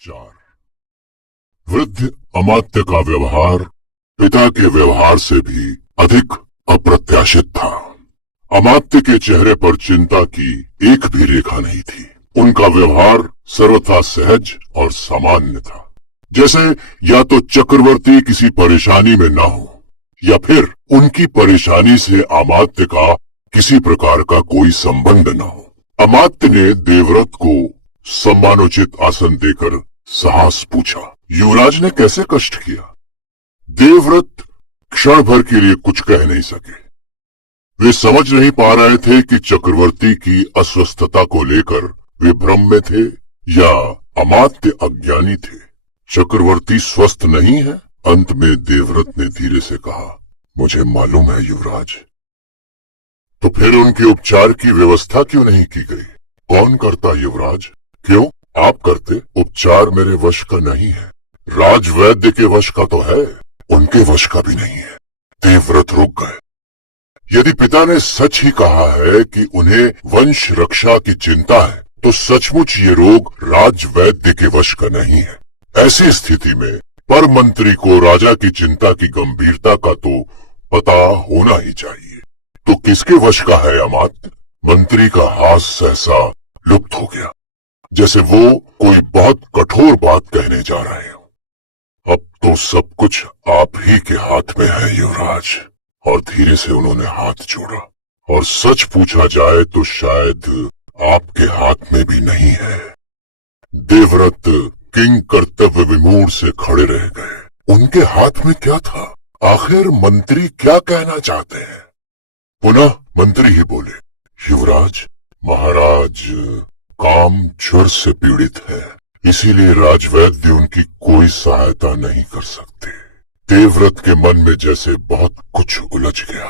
4। वृद्ध अमात्य का व्यवहार पिता के व्यवहार से भी अधिक अप्रत्याशित था। अमात्य के चेहरे पर चिंता की एक भी रेखा नहीं थी। उनका व्यवहार सर्वथा सहज और सामान्य था, जैसे या तो चक्रवर्ती किसी परेशानी में न हो या फिर उनकी परेशानी से अमात्य का किसी प्रकार का कोई संबंध न हो। अमात्य ने देवव्रत को सम्मानोचित आसन देकर साहस पूछा, युवराज ने कैसे कष्ट किया? देवव्रत क्षण भर के लिए कुछ कह नहीं सके। वे समझ नहीं पा रहे थे कि चक्रवर्ती की अस्वस्थता को लेकर वे भ्रम में थे या अमात्य अज्ञानी थे। चक्रवर्ती स्वस्थ नहीं है? अंत में देवव्रत ने धीरे से कहा, मुझे मालूम है युवराज। तो फिर उनके उपचार की व्यवस्था क्यों नहीं की गई? कौन करता युवराज? क्यों आप करते? उपचार मेरे वश का नहीं है। राजवैद्य के वश का तो है, उनके वश का भी नहीं है। देवव्रत रुक गए। यदि पिता ने सच ही कहा है कि उन्हें वंश रक्षा की चिंता है, तो सचमुच ये रोग राजवैद्य के वश का नहीं है। ऐसी स्थिति में पर मंत्री को राजा की चिंता की गंभीरता का तो पता होना ही चाहिए। तो किसके वश का है अमात्य? मंत्री का हाथ सहसा लुप्त हो गया, जैसे वो कोई बहुत कठोर बात कहने जा रहे हो। अब तो सब कुछ आप ही के हाथ में है युवराज। और धीरे से उन्होंने हाथ जोड़ा। और सच पूछा जाए तो शायद आपके हाथ में भी नहीं है। देवव्रत किंग कर्तव्य विमूढ़ से खड़े रह गए। उनके हाथ में क्या था? आखिर मंत्री क्या कहना चाहते हैं? पुनः मंत्री ही बोले, युवराज, महाराज काम ज्वर से पीड़ित है, इसीलिए राजवैद्य उनकी कोई सहायता नहीं कर सकते। देवव्रत के मन में जैसे बहुत कुछ उलझ गया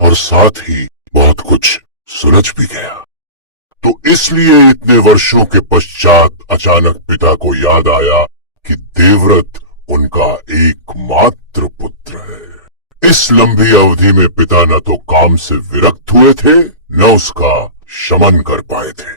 और साथ ही बहुत कुछ सुलझ भी गया। तो इसलिए इतने वर्षों के पश्चात अचानक पिता को याद आया कि देवव्रत उनका एकमात्र पुत्र है। इस लंबी अवधि में पिता न तो काम से विरक्त हुए थे, न उसका शमन कर पाए थे।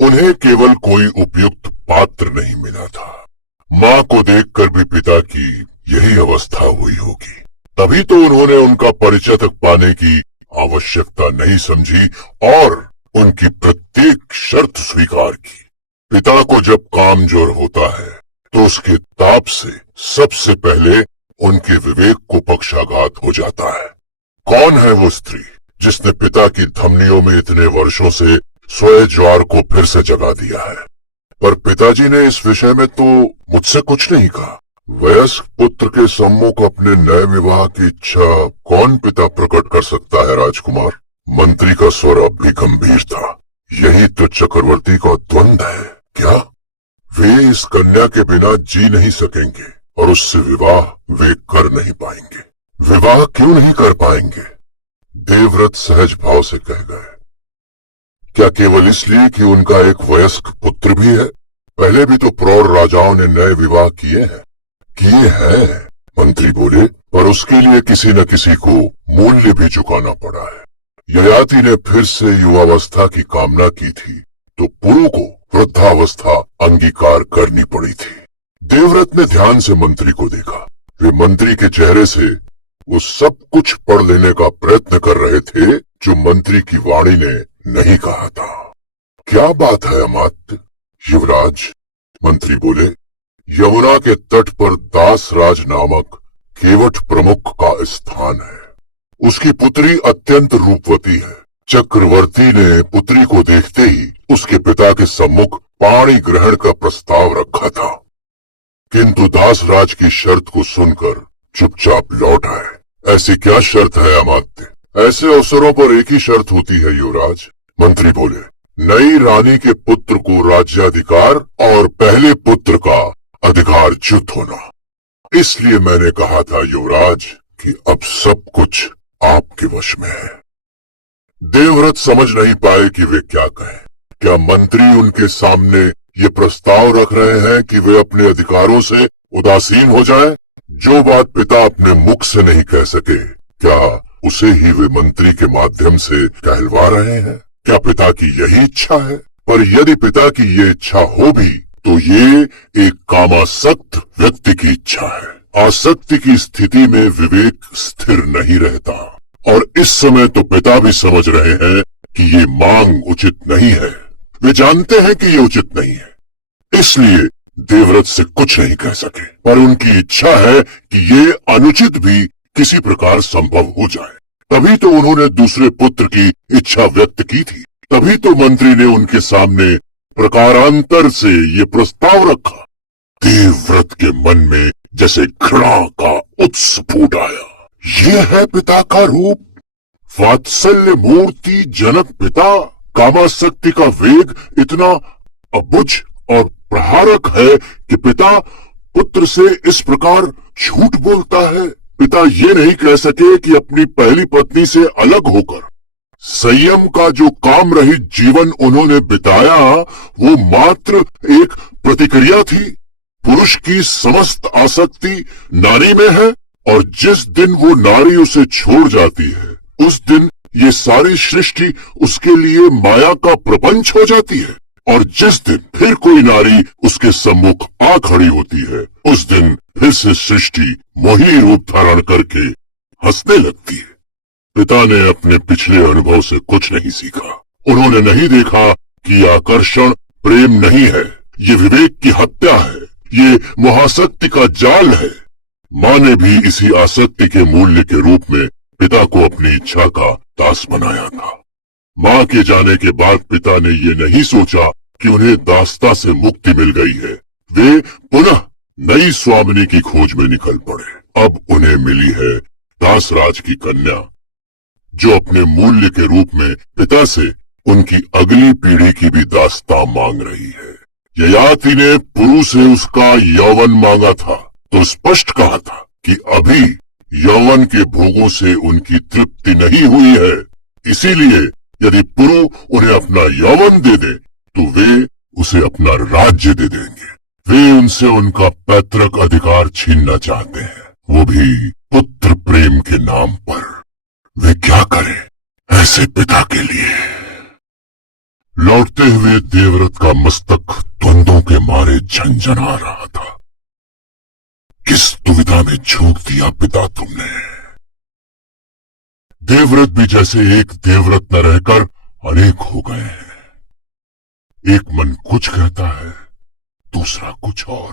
उन्हें केवल कोई उपयुक्त पात्र नहीं मिला था। मां को देखकर भी पिता की यही अवस्था हुई होगी। तभी तो उन्होंने उनका परिचय तक पाने की आवश्यकता नहीं समझी और उनकी प्रत्येक शर्त स्वीकार की। पिता को जब कामजोर होता है तो उसके ताप से सबसे पहले उनके विवेक को पक्षाघात हो जाता है। कौन है वो स्त्री जिसने पिता की धमनियों में इतने वर्षों से सोए ज्वार को फिर से जगा दिया है? पर पिताजी ने इस विषय में तो मुझसे कुछ नहीं कहा। वयस्क पुत्र के सम्मुख अपने नए विवाह की इच्छा कौन पिता प्रकट कर सकता है राजकुमार? मंत्री का स्वर अब भी गंभीर था। यही तो चक्रवर्ती का द्वंद्व है। क्या वे इस कन्या के बिना जी नहीं सकेंगे और उससे विवाह वे कर नहीं पाएंगे? विवाह क्यों नहीं कर पाएंगे? देवव्रत सहज भाव से कह गए। क्या केवल इसलिए कि उनका एक वयस्क पुत्र भी है? पहले भी तो प्रौढ़ राजाओं ने नए विवाह किए हैं। मंत्री बोले, पर उसके लिए किसी न किसी को मूल्य भी चुकाना पड़ा है। ययाति ने फिर से युवावस्था की कामना की थी तो पुरु को वृद्धावस्था अंगीकार करनी पड़ी थी। देवव्रत ने ध्यान से मंत्री को देखा। वे मंत्री के चेहरे से वो सब कुछ पढ़ लेने का प्रयत्न कर रहे थे जो मंत्री की वाणी ने नहीं कहा था। क्या बात है अमात्य? युवराज, मंत्री बोले, यमुना के तट पर दासराज नामक केवट प्रमुख का स्थान है। उसकी पुत्री अत्यंत रूपवती है। चक्रवर्ती ने पुत्री को देखते ही उसके पिता के सम्मुख पाणी ग्रहण का प्रस्ताव रखा था, किंतु दासराज की शर्त को सुनकर चुपचाप लौट आए। ऐसी क्या शर्त है अमात्य? ऐसे अवसरों पर एक ही शर्त होती है युवराज। मंत्री बोले, नई रानी के पुत्र को राज्याधिकार और पहले पुत्र का अधिकारच्युत होना। इसलिए मैंने कहा था युवराज कि अब सब कुछ आपके वश में है। देवव्रत समझ नहीं पाए कि वे क्या कहें। क्या मंत्री उनके सामने ये प्रस्ताव रख रहे हैं कि वे अपने अधिकारों से उदासीन हो जाएं? जो बात पिता अपने मुख से नहीं कह सके, क्या उसे ही वे मंत्री के माध्यम से कहलवा रहे हैं? क्या पिता की यही इच्छा है? पर यदि पिता की ये इच्छा हो भी तो ये एक कामासक्त व्यक्ति की इच्छा है। आसक्ति की स्थिति में विवेक स्थिर नहीं रहता, और इस समय तो पिता भी समझ रहे हैं कि ये मांग उचित नहीं है। वे जानते हैं कि ये उचित नहीं है, इसलिए देवव्रत से कुछ नहीं कह सके, पर उनकी इच्छा है कि ये अनुचित भी किसी प्रकार संभव हो जाए। तभी तो उन्होंने दूसरे पुत्र की इच्छा व्यक्त की थी। तभी तो मंत्री ने उनके सामने प्रकारांतर से ये प्रस्ताव रखा। देवव्रत के मन में जैसे घृणा का उत्स फूट आया। ये है पिता का रूप, वात्सल्य मूर्ति जनक पिता। कामासक्ति का वेग इतना अबुझ और प्रहारक है कि पिता पुत्र से इस प्रकार झूठ बोलता है। पिता ये नहीं कह सके कि अपनी पहली पत्नी से अलग होकर संयम का जो काम रहित जीवन उन्होंने बिताया, वो मात्र एक प्रतिक्रिया थी। पुरुष की समस्त आसक्ति नारी में है, और जिस दिन वो नारी उसे छोड़ जाती है, उस दिन ये सारी सृष्टि उसके लिए माया का प्रपंच हो जाती है। और जिस दिन फिर कोई नारी उसके सम्मुख आ खड़ी होती है, उस दिन फिर से सृष्टि मोही रूप धारण करके हंसने लगती है। पिता ने अपने पिछले अनुभव से कुछ नहीं सीखा। उन्होंने नहीं देखा कि आकर्षण प्रेम नहीं है, ये विवेक की हत्या है, ये मोहासक्ति का जाल है। माँ ने भी इसी आसक्ति के मूल्य के रूप में पिता को अपनी इच्छा का दास बनाया था। माँ के जाने के बाद पिता ने ये नहीं सोचा कि उन्हें दासता से मुक्ति मिल गई है। वे पुनः नई स्वामिनी की खोज में निकल पड़े। अब उन्हें मिली है दासराज की कन्या, जो अपने मूल्य के रूप में पिता से उनकी अगली पीढ़ी की भी दास्तां मांग रही है। ययाति ने पुरु से उसका यौवन मांगा था तो स्पष्ट कहा था कि अभी यौवन के भोगों से उनकी तृप्ति नहीं हुई है, इसीलिए यदि पुरु उन्हें अपना यौवन दे दे तो वे उसे अपना राज्य दे देंगे। वे उनसे उनका पैतृक अधिकार छीनना चाहते हैं, वो भी पुत्र प्रेम के नाम पर। वे क्या करें ऐसे पिता के लिए? लौटते हुए देवव्रत का मस्तक द्वंद्वों के मारे झंझना रहा था। किस दुविधा में झोंक दिया पिता तुमने? देवव्रत भी जैसे एक देवव्रत न रहकर अनेक हो गए हैं। एक मन कुछ कहता है, दूसरा कुछ और।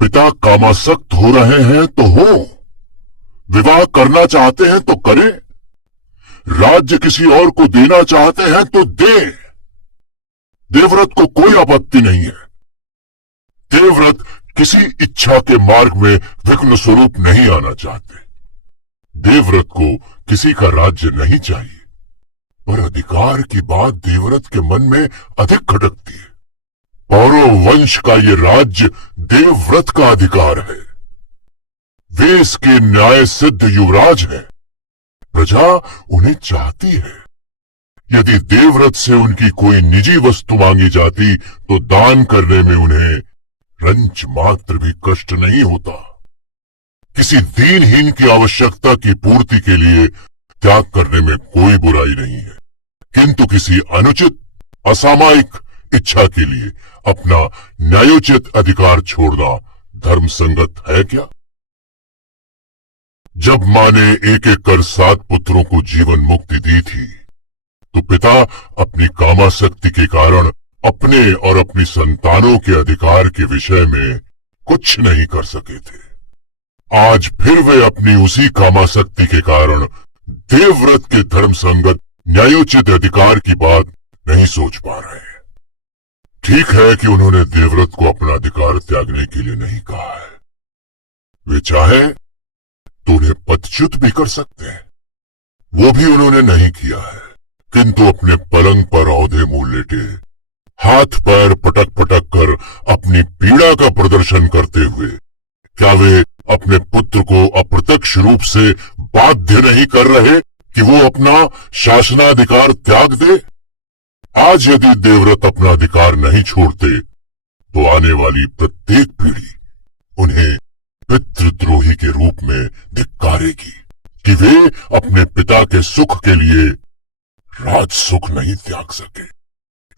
पिता कामासक्त हो रहे हैं तो हो, विवाह करना चाहते हैं तो करें, राज्य किसी और को देना चाहते हैं तो दें। देवव्रत को कोई आपत्ति नहीं है। देवव्रत किसी इच्छा के मार्ग में विघ्न स्वरूप नहीं आना चाहते। देवव्रत को किसी का राज्य नहीं चाहिए, पर अधिकार की बात देवव्रत के मन में अधिक खटकती है। पौरव वंश का ये राज्य देवव्रत का अधिकार है। वे इसके न्याय सिद्ध युवराज है। प्रजा उन्हें चाहती है। यदि देवव्रत से उनकी कोई निजी वस्तु मांगी जाती तो दान करने में उन्हें रंच मात्र भी कष्ट नहीं होता। किसी दीनहीन की आवश्यकता की पूर्ति के लिए त्याग करने में कोई बुराई नहीं है, किंतु किसी अनुचित असामायिक इच्छा के लिए अपना न्यायोचित अधिकार छोड़ना धर्म संगत है क्या? जब मां ने एक एक कर 7 पुत्रों को जीवन मुक्ति दी थी, तो पिता अपनी कामासक्ति के कारण अपने और अपनी संतानों के अधिकार के विषय में कुछ नहीं कर सके थे। आज फिर वे अपनी उसी कामासक्ति के कारण देवव्रत के धर्म संगत न्यायोचित अधिकार की बात नहीं सोच पा रहे हैं। ठीक है कि उन्होंने देवव्रत को अपना अधिकार त्यागने के लिए नहीं कहा है। वे चाहे तो उन्हें पदच्युत भी कर सकते हैं, वो भी उन्होंने नहीं किया है। किंतु अपने पलंग पर औधे मुंह लेटे, हाथ पैर पटक पटक कर अपनी पीड़ा का प्रदर्शन करते हुए, क्या वे अपने पुत्र को अप्रत्यक्ष रूप से बाध्य नहीं कर रहे कि वो अपना शासनाधिकार त्याग दे? आज यदि देवव्रत अपना अधिकार नहीं छोड़ते तो आने वाली प्रत्येक पीढ़ी उन्हें पितृद्रोही के रूप में धिक्कारेगी कि वे अपने पिता के सुख के लिए राज सुख नहीं त्याग सके।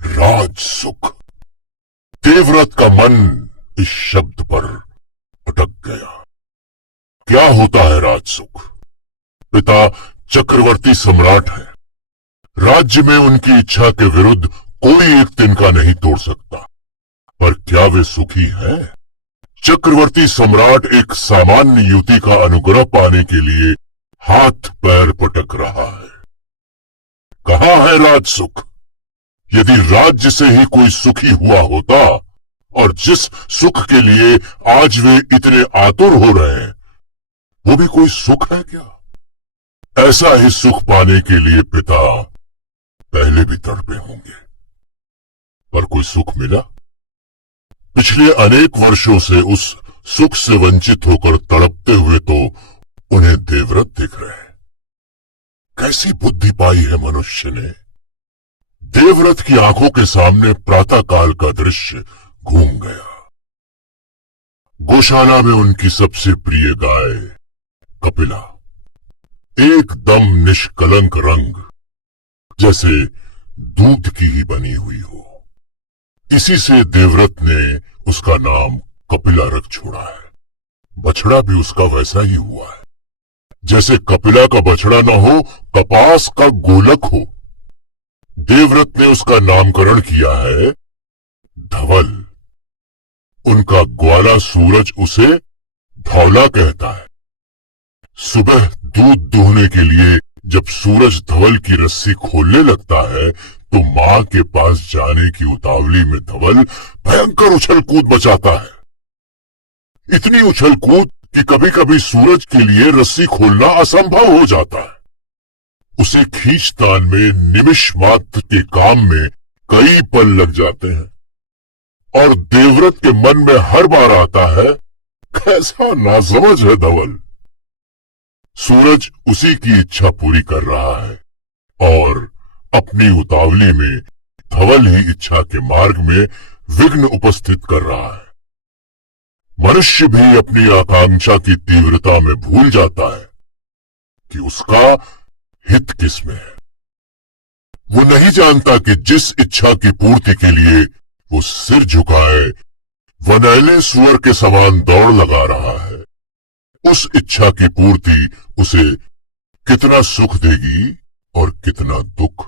राज सुख देवव्रत का मन इस शब्द पर अटक गया। क्या होता है राजसुख? पिता चक्रवर्ती सम्राट है। राज्य में उनकी इच्छा के विरुद्ध कोई एक तिनका नहीं तोड़ सकता। पर क्या वे सुखी हैं? चक्रवर्ती सम्राट एक सामान्य युवती का अनुग्रह पाने के लिए हाथ पैर पटक रहा है। कहाँ है राजसुख? यदि राज्य से ही कोई सुखी हुआ होता, और जिस सुख के लिए आज वे इतने आतुर हो रहे हैं, वो भी कोई सुख है क्या? ऐसा ही सुख पाने के लिए पिता पहले भी तड़पे होंगे, पर कोई सुख मिला? पिछले अनेक वर्षों से उस सुख से वंचित होकर तड़पते हुए तो उन्हें देवव्रत दिख रहे हैं। कैसी बुद्धि पाई है मनुष्य ने? देवव्रत की आंखों के सामने प्रातःकाल का दृश्य घूम गया। गौशाला में उनकी सबसे प्रिय गाय कपिला, एकदम निष्कलंक रंग, जैसे दूध की ही बनी हुई हो। इसी से देवव्रत ने उसका नाम कपिला रख छोड़ा है। बछड़ा भी उसका वैसा ही हुआ है, जैसे कपिला का बछड़ा न हो, कपास का गोलक हो। देवव्रत ने उसका नामकरण किया है धवल। उनका ग्वाला सूरज उसे धौला कहता है। सुबह दूध दूहने के लिए जब सूरज धवल की रस्सी खोलने लगता है, तो मां के पास जाने की उतावली में धवल भयंकर उछल कूद मचाता है। इतनी उछल कूद कि कभी कभी सूरज के लिए रस्सी खोलना असंभव हो जाता है। उसे खींचतान में निमिष मात्र के काम में कई पल लग जाते हैं, और देवव्रत के मन में हर बार आता है, कैसा नासमझ है धवल। सूरज उसी की इच्छा पूरी कर रहा है, और अपनी उतावली में धवल ही इच्छा के मार्ग में विघ्न उपस्थित कर रहा है। मनुष्य भी अपनी आकांक्षा की तीव्रता में भूल जाता है कि उसका हित किसमें है। वो नहीं जानता कि जिस इच्छा की पूर्ति के लिए वो सिर झुकाए, वनैले सुअर के समान दौड़ लगा रहा है, उस इच्छा की पूर्ति उसे कितना सुख देगी और कितना दुख।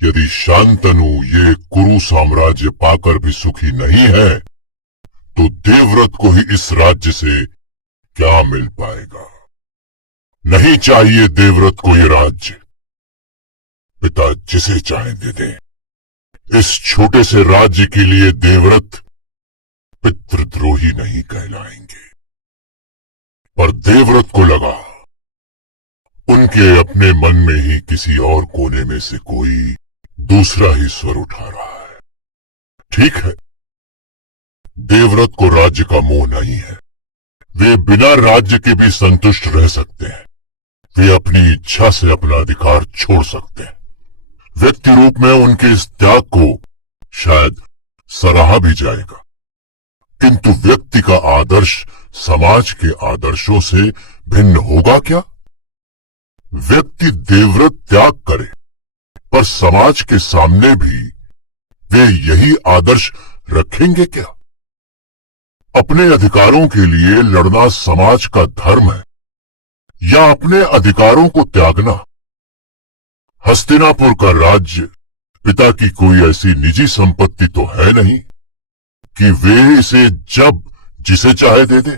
यदि शांतनु ये कुरु साम्राज्य पाकर भी सुखी नहीं है, तो देवव्रत को ही इस राज्य से क्या मिल पाएगा? नहीं चाहिए देवव्रत को ये राज्य। पिता जिसे चाहे दे दे। इस छोटे से राज्य के लिए देवव्रत पितृद्रोही नहीं कहलाएंगे। पर देवव्रत को लगा, उनके अपने मन में ही किसी और कोने में से कोई दूसरा ही स्वर उठा रहा है। ठीक है, देवव्रत को राज्य का मोह नहीं है। वे बिना राज्य के भी संतुष्ट रह सकते हैं। वे अपनी इच्छा से अपना अधिकार छोड़ सकते हैं। व्यक्ति रूप में उनके इस त्याग को शायद सराहा भी जाएगा, किंतु व्यक्ति का आदर्श समाज के आदर्शों से भिन्न होगा क्या? व्यक्ति देवव्रत त्याग करे, पर समाज के सामने भी वे यही आदर्श रखेंगे क्या? अपने अधिकारों के लिए लड़ना समाज का धर्म है, या अपने अधिकारों को त्यागना? हस्तिनापुर का राज्य पिता की कोई ऐसी निजी संपत्ति तो है नहीं कि वे इसे जब जिसे चाहे दे दे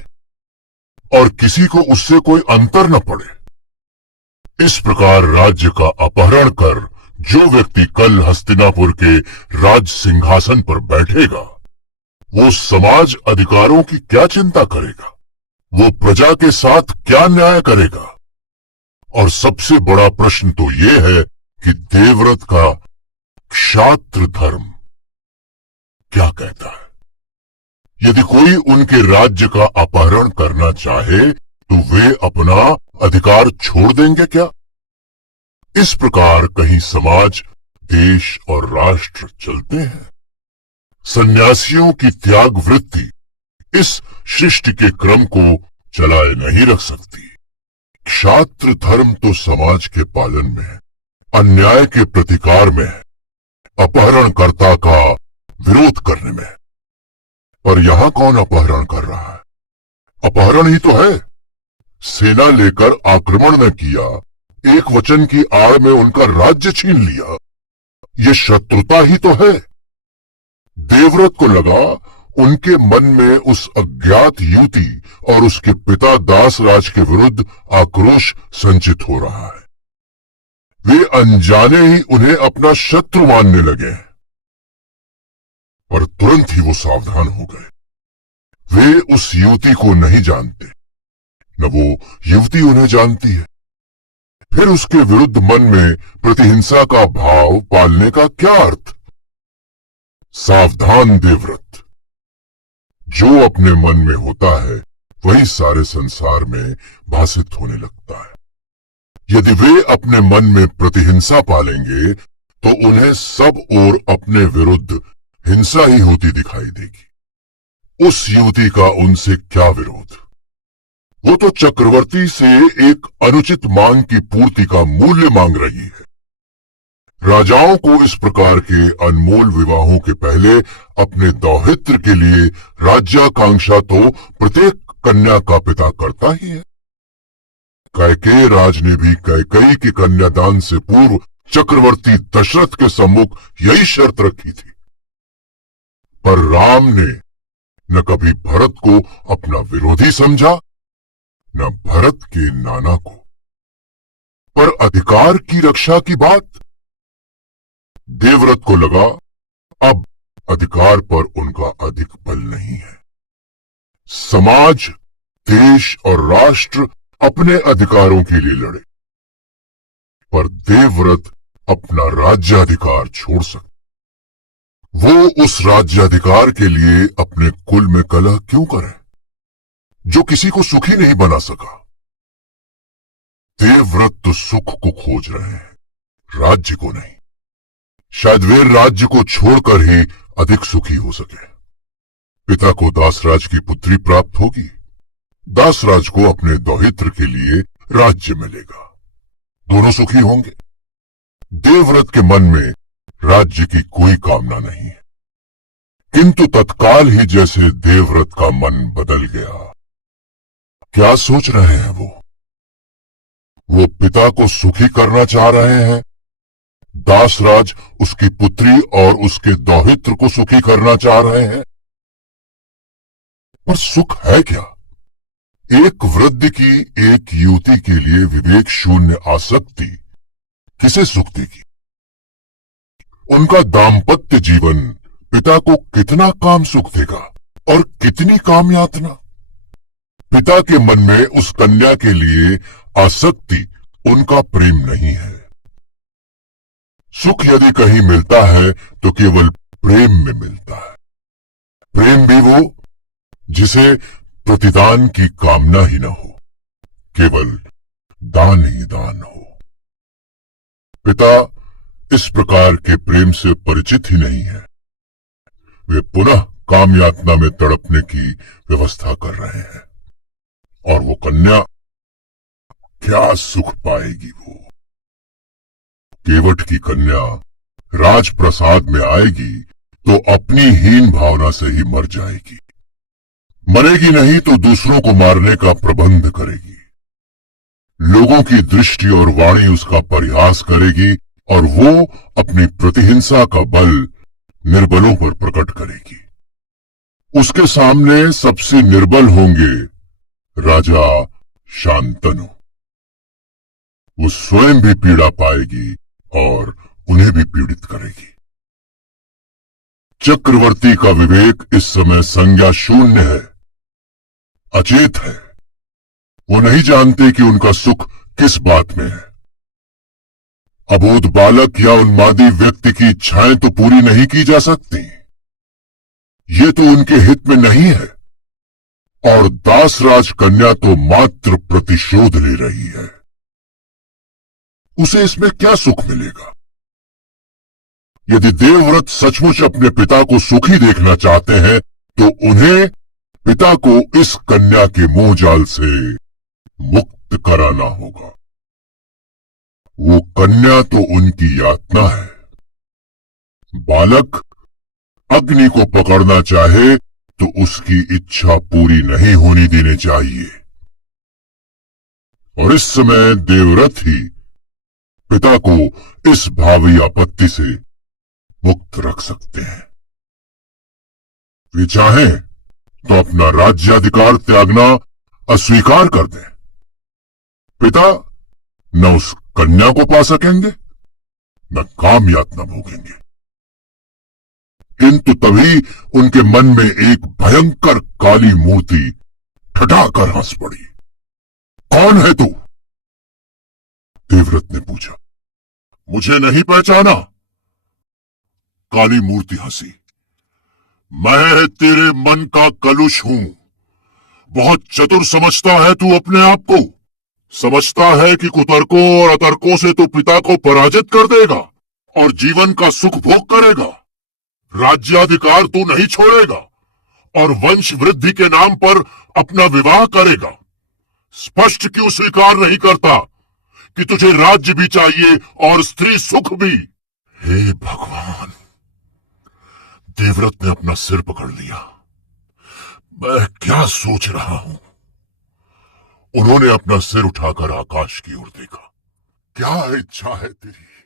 और किसी को उससे कोई अंतर न पड़े। इस प्रकार राज्य का अपहरण कर जो व्यक्ति कल हस्तिनापुर के राज सिंहासन पर बैठेगा, वो समाज अधिकारों की क्या चिंता करेगा? वो प्रजा के साथ क्या न्याय करेगा? और सबसे बड़ा प्रश्न तो ये है कि देवव्रत का क्षात्र धर्म क्या कहता है? यदि कोई उनके राज्य का अपहरण करना चाहे, तो वे अपना अधिकार छोड़ देंगे क्या? इस प्रकार कहीं समाज, देश और राष्ट्र चलते हैं। सन्यासियों की त्याग वृत्ति इस सृष्टि के क्रम को चलाए नहीं रख सकती। क्षात्र धर्म तो समाज के पालन में है, अन्याय के प्रतिकार में है। अपहरणकर्ता का विरोध करने में। पर यहां कौन अपहरण कर रहा है? अपहरण ही तो है। सेना लेकर आक्रमण न किया, एक वचन की आड़ में उनका राज्य छीन लिया, ये शत्रुता ही तो है। देवव्रत को लगा उनके मन में उस अज्ञात युवती और उसके पिता दासराज के विरुद्ध आक्रोश संचित हो रहा है। वे अनजाने ही उन्हें अपना शत्रु मानने लगे, पर तुरंत ही वो सावधान हो गए। वे उस युवती को नहीं जानते, न वो युवती उन्हें जानती है। फिर उसके विरुद्ध मन में प्रतिहिंसा का भाव पालने का क्या अर्थ? सावधान देवव्रत। जो अपने मन में होता है वही सारे संसार में भासित होने लगता है। यदि वे अपने मन में प्रतिहिंसा पालेंगे तो उन्हें सब ओर अपने विरुद्ध हिंसा ही होती दिखाई देगी। उस युवती का उनसे क्या विरोध? वो तो चक्रवर्ती से एक अनुचित मांग की पूर्ति का मूल्य मांग रही है। राजाओं को इस प्रकार के अनमोल विवाहों के पहले अपने दौहित्र के लिए राज्याकांक्षा तो प्रत्येक कन्या का पिता करता ही है। कैकेयी राज ने भी कैकेयी के कन्यादान से पूर्व चक्रवर्ती दशरथ के सम्मुख यही शर्त रखी थी। पर राम ने न कभी भरत को अपना विरोधी समझा, न भरत के नाना को। पर अधिकार की रक्षा की बात, देवव्रत को लगा अब अधिकार पर उनका अधिक बल नहीं है। समाज, देश और राष्ट्र अपने अधिकारों के लिए लड़े, पर देवव्रत अपना राज्याधिकार छोड़ सकते। वो उस राज्याधिकार के लिए अपने कुल में कलह क्यों करें जो किसी को सुखी नहीं बना सका? देवव्रत तो सुख को खोज रहे हैं, राज्य को नहीं। शायद वे राज्य को छोड़कर ही अधिक सुखी हो सके। पिता को दासराज की पुत्री प्राप्त होगी, दासराज को अपने दौहित्र के लिए राज्य मिलेगा, दोनों सुखी होंगे। देवव्रत के मन में राज्य की कोई कामना नहीं है, किंतु तत्काल ही जैसे देवव्रत का मन बदल गया। क्या सोच रहे हैं वो पिता को सुखी करना चाह रहे हैं, दासराज उसकी पुत्री और उसके दौहित्र को सुखी करना चाह रहे हैं। पर सुख है क्या? एक वृद्ध की एक युवती के लिए विवेक शून्य आसक्ति किसे सुख देगी? उनका दाम्पत्य जीवन पिता को कितना काम सुख देगा और कितनी काम यातना? पिता के मन में उस कन्या के लिए आसक्ति उनका प्रेम नहीं है। सुख यदि कहीं मिलता है तो केवल प्रेम में मिलता है। प्रेम भी वो जिसे प्रतिदान की कामना ही न हो, केवल दान ही दान हो। पिता इस प्रकार के प्रेम से परिचित ही नहीं है। वे पुनः काम यातना में तड़पने की व्यवस्था कर रहे हैं, और वो कन्या क्या सुख पाएगी? वो केवट की कन्या राजप्रसाद में आएगी तो अपनी हीन भावना से ही मर जाएगी। मरेगी नहीं तो दूसरों को मारने का प्रबंध करेगी। लोगों की दृष्टि और वाणी उसका परिहास करेगी और वो अपनी प्रतिहिंसा का बल निर्बलों पर प्रकट करेगी। उसके सामने सबसे निर्बल होंगे राजा शांतनु। वो स्वयं भी पीड़ा पाएगी और उन्हें भी पीड़ित करेगी। चक्रवर्ती का विवेक इस समय संज्ञा शून्य है, अचेत है। वो नहीं जानते कि उनका सुख किस बात में है। अबोध बालक या उन्मादी व्यक्ति की इच्छाएं तो पूरी नहीं की जा सकती, ये तो उनके हित में नहीं है। और दासराज कन्या तो मात्र प्रतिशोध ले रही है, उसे इसमें क्या सुख मिलेगा? यदि देवव्रत सचमुच अपने पिता को सुखी देखना चाहते हैं तो उन्हें पिता को इस कन्या के मोहजाल से मुक्त कराना होगा। वो कन्या तो उनकी यातना है। बालक अग्नि को पकड़ना चाहे तो उसकी इच्छा पूरी नहीं होने देनी चाहिए। और इस समय देवव्रत ही पिता को इस भावी आपत्ति से मुक्त रख सकते हैं। वे चाहें तो अपना राज्याधिकार त्यागना अस्वीकार कर दें। पिता न उस कन्या को पा सकेंगे न काम यातना भोगेंगे। किंतु तभी उनके मन में एक भयंकर काली मूर्ति ठठाकर हंस पड़ी। कौन है तू? देवव्रत ने पूछा। मुझे नहीं पहचाना? काली मूर्ति हंसी। मैं तेरे मन का कलुष हूं। बहुत चतुर समझता है तू अपने आप को। समझता है कि कुतर्कों और अतर्कों से तू पिता को पराजित कर देगा और जीवन का सुख भोग करेगा। राज्याधिकार तू नहीं छोड़ेगा और वंश वृद्धि के नाम पर अपना विवाह करेगा। स्पष्ट क्यों स्वीकार नहीं करता कि तुझे राज्य भी चाहिए और स्त्री सुख भी? हे भगवान! देवव्रत ने अपना सिर पकड़ लिया। मैं क्या सोच रहा हूं? उन्होंने अपना सिर उठाकर आकाश की ओर देखा। क्या इच्छा है तेरी?